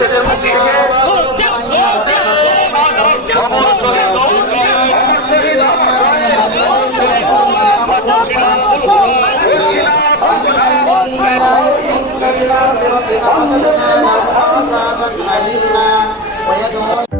মসজিদের মধ্যে ويدعو